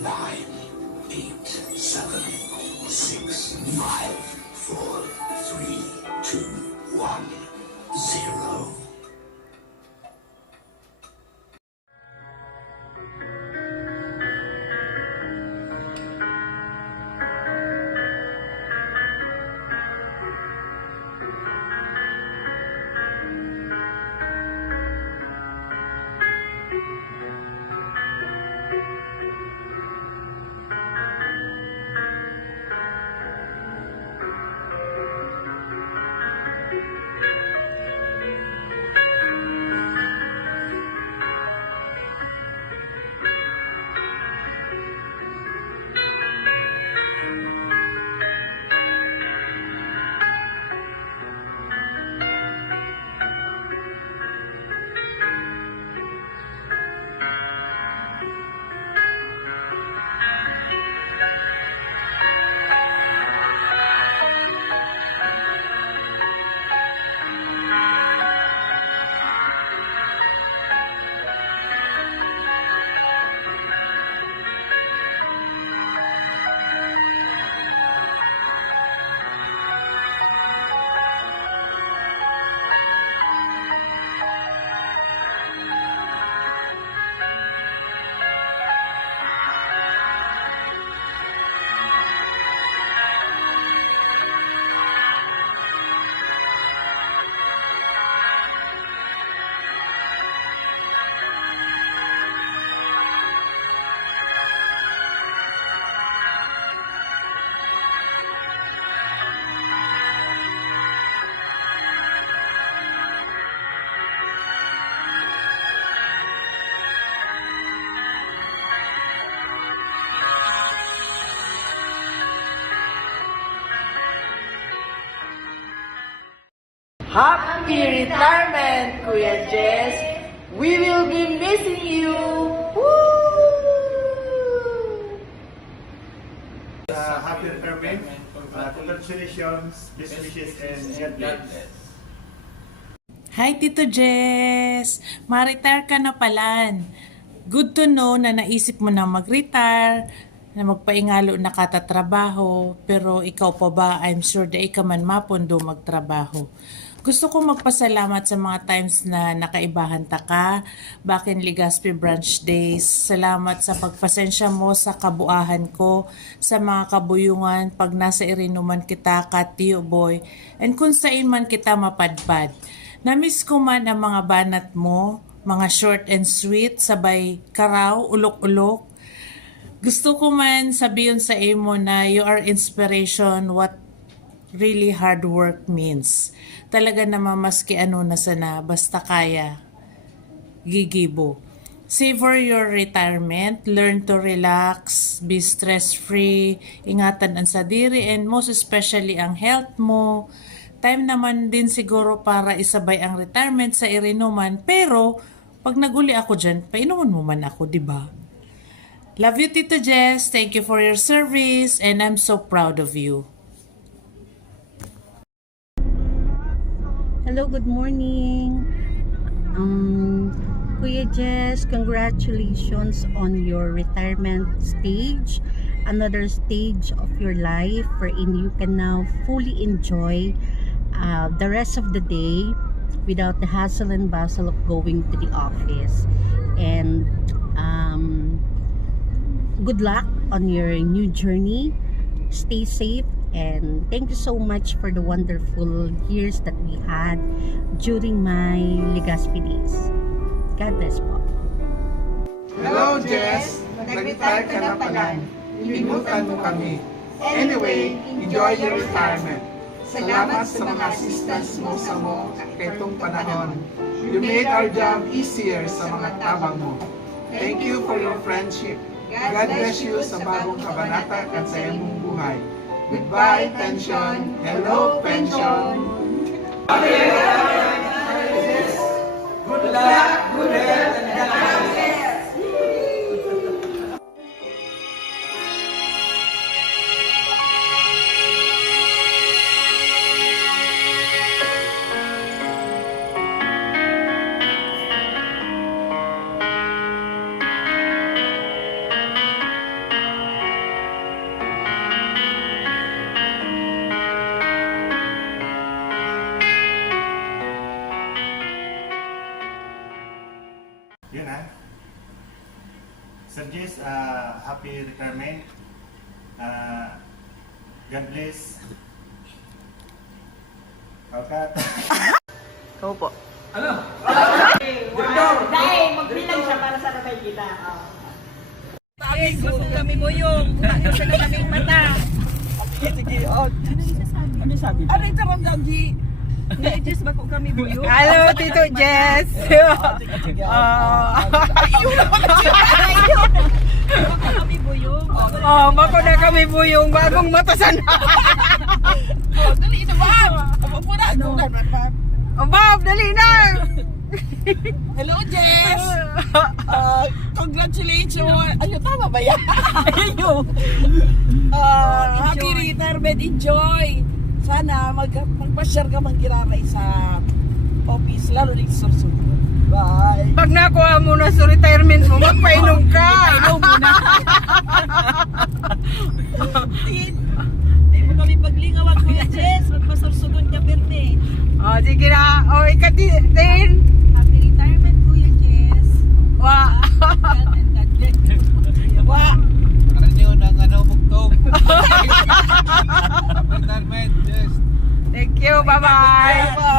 9, 8, 7, 6, 5, 4, 3, 2, 1, 0. Happy retirement, Kuya Jess! We will be missing you! Woo! Happy retirement. Congratulations, best wishes, and God bless. Hi, Tito Jess! Ma-retire ka na palan. Good to know na naisip mo na mag-retire, na magpaingalo na katatrabaho, pero ikaw pa ba, I'm sure da ikaw man mapundo magtrabaho. Gusto ko magpasalamat sa mga times na nakaibahan ta ka, back in Legazpi Branch Days. Salamat sa pagpasensya mo sa kabuahan ko, sa mga kabuyungan, pag nasa irinuman kita, Tiyo Boy, and kung saan man kita mapadpad. Namiss ko man ang mga banat mo, mga short and sweet, sabay karaw, ulok-ulok. Gusto ko man sabihin sa imo na you are inspiration what really hard work means. Talaga naman maski ano na sana, basta kaya, gigibo. Savor your retirement, learn to relax, be stress-free, ingatan ang sadiri, and most especially ang health mo. Time naman din siguro para isabay ang retirement sa irinuman, pero pag naguli ako dyan, painuman mo man ako, di ba? Love you, Tito Jess. Thank you for your service, and I'm so proud of you. Hello, good morning. Kuya Jess, congratulations on your retirement stage. Another stage of your life wherein you can now fully enjoy the rest of the day without the hassle and bustle of going to the office. And good luck on your new journey. Stay safe. And thank you so much for the wonderful years that we had during my Legazpi days. God bless po. Hello, Jess! Nag-retire ka na pala. Ilimutan mo kami. Anyway, enjoy your retirement. Salamat sa mga assistance mo sa ketong panahon. You made our job easier sa mga tabang mo. Thank you for your friendship. God bless you sa bagong kabanata at sa iyong buhay. Goodbye, pension. Hello, pension. Good luck, good health, and happiness. Sir Jess, happy retirement. God bless. Okay. Ikaw po. Dahil magbilang siya para sa katay kita. Gusto kami buyong. Ayaw siya na kaming mata. Sige, ano sabi? Ano yung karamdam, G? Jess, bako kami buyong. Hello, Tito Jess. Bako kami buyong. Bako na kami buyong bagong matasan. Dali na ba? Mapura ako na. Bob, dali na. Hello, Jess! Congratulations! Ano, tama ba yan? Happy retirement! Enjoy! Sana magpa-share ka manggiraray sa office, lalo rin sa Sursun. Bye! Pag nakuha mo na sa retirement mo, magpainom ka. Ikaw muna! Hindi mo kami paglingawan, Kuya Jess. Magpasursugon ka, Berde. Sige na. Ikatin. Happy retirement, Kuya Jess. Wa. God and God bless. Wa! Karang niyo nang bugtong. Retirement, yes. Thank you. Bye-bye.